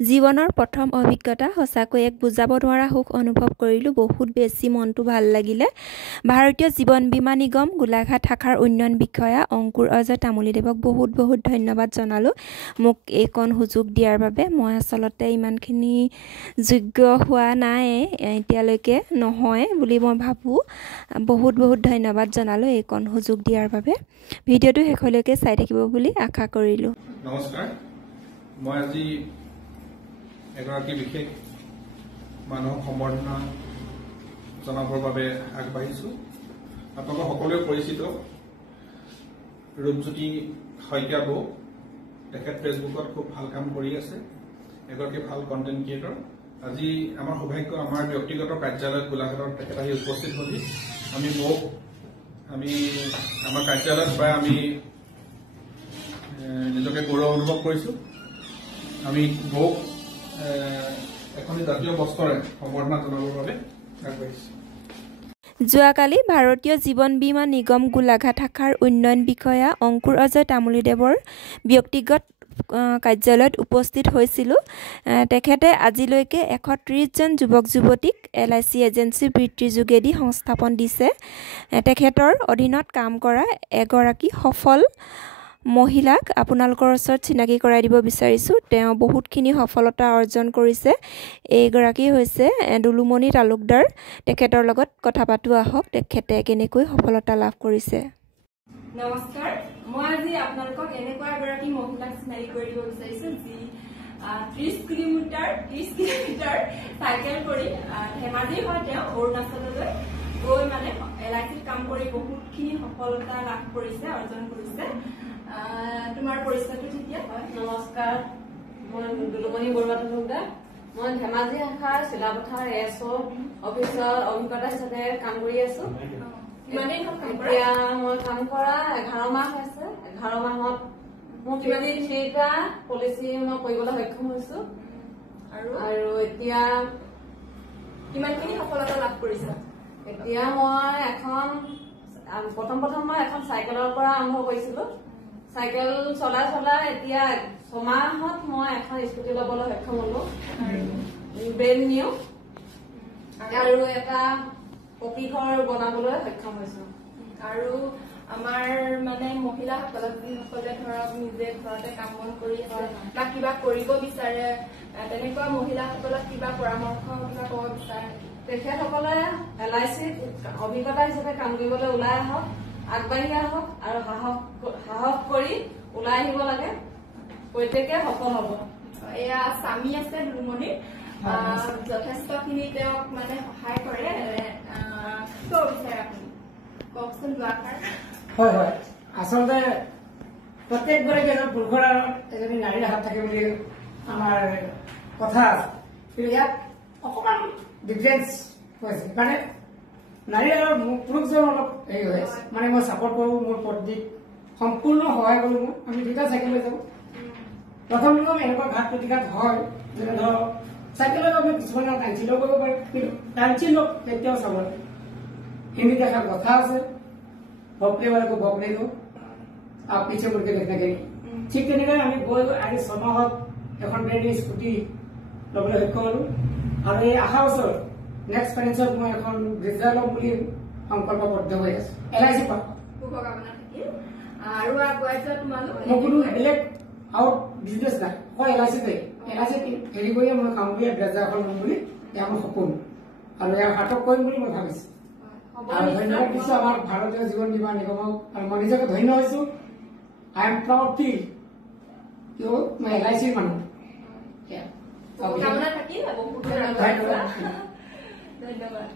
জীৱনৰ প্ৰথম অভিজ্ঞতা সঁচাকৈ এক বুজাব নোৱাৰা সুখ অনুভৱ কৰিলোঁ। বহুত বেছি মনটো ভাল লাগিলে। ভাৰতীয় জীৱন বীমা নিগম গোলাঘাট শাখাৰ উন্নয়ন বিষয়া অংকুৰ অজয় তামুলীদেৱক বহুত ধন্যবাদ জনালোঁ মোক এইকণ সুযোগ দিয়াৰ বাবে। মই আচলতে ইমানখিনি যোগ্য হোৱা নাই এতিয়ালৈকে, নহয় বুলি মই ভাবোঁ। বহুত ধন্যবাদ জনালোঁ এইকণ সুযোগ দিয়াৰ বাবে। ভিডিঅ'টো শেষলৈকে চাই থাকিব বুলি আশা কৰিলোঁ। নমস্কাৰ, মই আজি এগৰাকী বিশেষ মানুহক সম্বৰ্ধনা জনাবৰ বাবে আগবাঢ়িছোঁ। আপোনালোক সকলোৱে পৰিচিত ৰূপজ্যোতি শইকীয়া বৌ। তেখেত ফেচবুকত খুব ভাল কাম কৰি আছে, এগৰাকী ভাল কণ্টেণ্ট ক্ৰিয়েটৰ। আজি আমাৰ সৌভাগ্য, আমাৰ ব্যক্তিগত কাৰ্যালয়ত গোলাঘাটত তেখেত আহি উপস্থিত হ'লি। আমি বৌক আমাৰ কাৰ্যালয়ত প্ৰায় আমি নিজকে গৌৰৱ অনুভৱ কৰিছোঁ। আমি বৌক এখন জাতীয় বস্ত্ৰৰে সম্বৰ্ধনা জনাবৰ বাবে আগবাঢ়িছোঁ। যোৱাকালি ভাৰতীয় জীৱন বীমা নিগম গোলাঘাট শাখাৰ উন্নয়ন বিষয়া অংকুৰ অজয় তামুলীদেৱৰ ব্যক্তিগত কাৰ্যালয়ত উপস্থিত হৈছিলোঁ। তেখেতে আজিলৈকে 130 জন যুৱক যুৱতীক LIC এজেঞ্চি বৃত্তিৰ যোগেদি সংস্থাপন দিছে। তেখেতৰ অধীনত কাম কৰা এগৰাকী সফল মহিলাক আপোনালোকৰ ওচৰত চিনাকি কৰাই দিব বিচাৰিছোঁ। তেওঁ বহুতখিনি সফলতা অৰ্জন কৰিছে। এইগৰাকী হৈছে দুলুমণি তালুকদাৰ। তেখেতৰ লগত কথা পাতোঁ আহক, তেখেতে কেনেকৈ সফলতা লাভ কৰিছে। নমস্কাৰ, মই আজি আপোনালোকক এনেকুৱা এগৰাকী মহিলাক চিনাকি কৰি দিব বিচাৰিছোঁ যি 30 কিলোমিটাৰ চাইকেল কৰি ধেমাজি হয় তেওঁ অৰুণাচললৈ গৈ মানে LICত কাম কৰি বহুতখিনি সফলতা লাভ কৰিছে, অৰ্জন কৰিছে। তোমাৰ পৰিচয়টো তেতিয়া হয়। নমস্কাৰ, মই দুলুমণি বৰুৱা তালুকদাৰ। মই ধেমাজি শাখাৰ চিলাপথাৰ ASO অফিচৰ অভিজ্ঞতা হিচাপে কাম কৰি আছো। এতিয়া মই কাম কৰা 11 মাহ হৈছে। 11 মাহত মোৰ 3টা পলিচি মই কৰিবলৈ সক্ষম হৈছো। আৰু এতিয়া কিমানখিনি সফলতা লাভ কৰিছা? এতিয়া মই প্ৰথম মই এখন চাইকেলৰ পৰা আৰম্ভ কৰিছিলো। চাইকেল চলাই এতিয়া 6 মাহত মই এখন স্কুটি ল'বলৈ সক্ষম হলো, ব্ৰেণ্ড নিউ। আৰু এটা পকী ঘৰ বনাবলৈ সক্ষম হৈছো। আৰু আমাৰ মানে মহিলাসকলক যিসকলে ধৰক নিজে ঘৰতে কাম বন কৰি আছে বা কিবা কৰিব বিচাৰে, তেনেকুৱা মহিলাসকলক কিবা পৰামৰ্শ কিবা ক'ব বিচাৰে? তেখেতসকলে LICত অভিজ্ঞতা হিচাপে কাম কৰিবলৈ ওলাই আহক, আগবাঢ়ি আহক আৰু সাহস কৰি ওলাই আহিব লাগে। প্ৰত্যেকে সফল হ'ব। এয়া স্বামী আছে দুলুমণিৰ, যথেষ্টখিনি তেওঁক মানে সহায় কৰে। ক'ব বিচাৰে আপুনি, কওকচোন দুআষাৰ। হয়, আচলতে প্ৰত্যেকগৰাকী এজন পুৰুষৰ এজনী নাৰীৰ হাত থাকে বুলি আমাৰ কথা আছে, কিন্তু ইয়াত অকণমান ডিফাৰেঞ্চ হৈছে। মানে নাৰী আৰু পুৰুষজন অলপ হেৰি হৈ আছে। মানে মই ছাপৰ্ট কৰোঁ, মোৰ পত্নীক সম্পূৰ্ণ সহায় কৰোঁ। আমি 2টা চাইকেল লৈ যাওঁ। প্ৰথম এনেকুৱা ঘাট প্ৰতিঘাত হয়, যেনে ধৰক চাইকেলৰ বাবে কিছুমানে কাঞ্চিলেও কৰিব পাৰে, কিন্তু কাঞ্চিলক কেতিয়াও চাব লাগে। হিন্দীত এষাৰ কথা আছে, ভপলে वाले को भोंकने दो, आप पीछे मुड़ के देखने के लिए। ঠিক তেনেকৈ আমি গৈ আজি 6 মাহত এখন ব্ৰেণ্ড স্কুটি ল'বলৈ সক্ষম হ'লো। আৰু এই অহা বছৰ নেক্সট ফাইনেন্সত মই এখন ব্ৰিজা ল'ম বুলি সংকল্পবদ্ধ হৈ আছো। LIC পৰা শুভকামনা থাকিল। আৰু আগুৱাই যোৱা তোমালোক। মই কোনো বেলেগ আউট বিজনেছ নাই, অকল LICতে হেৰি কৰিয়ে মই কাম কৰি ব্ৰিজা এখন ল'ম বুলি এয়া মোৰ সপোন, আৰু ইয়াৰ হাতক কৰিম বুলি মই ভাবিছো। আৰু ধন্যবাদ দিছো আমাৰ ভাৰতীয় জীৱন বীমা নিগমক, আৰু মই নিজকে ধন্য হৈছো। I am proud feel মই LICৰ মানুহ। শুভকামনা থাকিল। ধন্যবাদ।